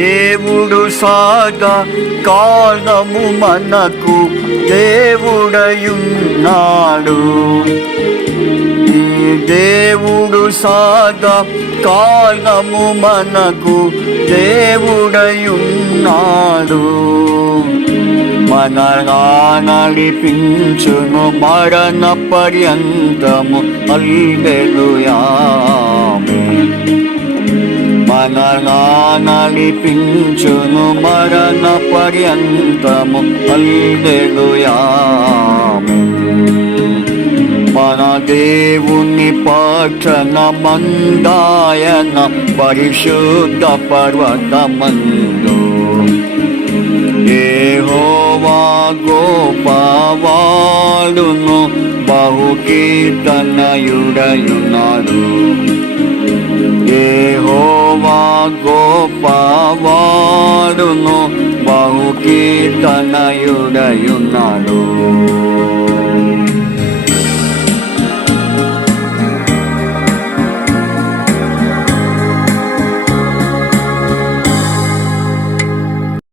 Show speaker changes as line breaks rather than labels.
దేవుడు సాగా కాలము మనకు దేవుడయున్నాడు. దేవుడు సాగా కాలము మనకు దేవుడయున్నాడు. మనగా నడిపించును మరణ పర్యంతము అల్లెలుయా. నడిపించును మరణ పర్యంతము అల్లెలుయామే. మన దేవుని పక్షణ మందాయన పరిశుద్ధ పర్వతమందు. ఏహోవా గోపవాడును బహుకీర్తనయుడయున్నాడు ఏ గోపవాడును బహుకీర్తనయుడయున్నాడు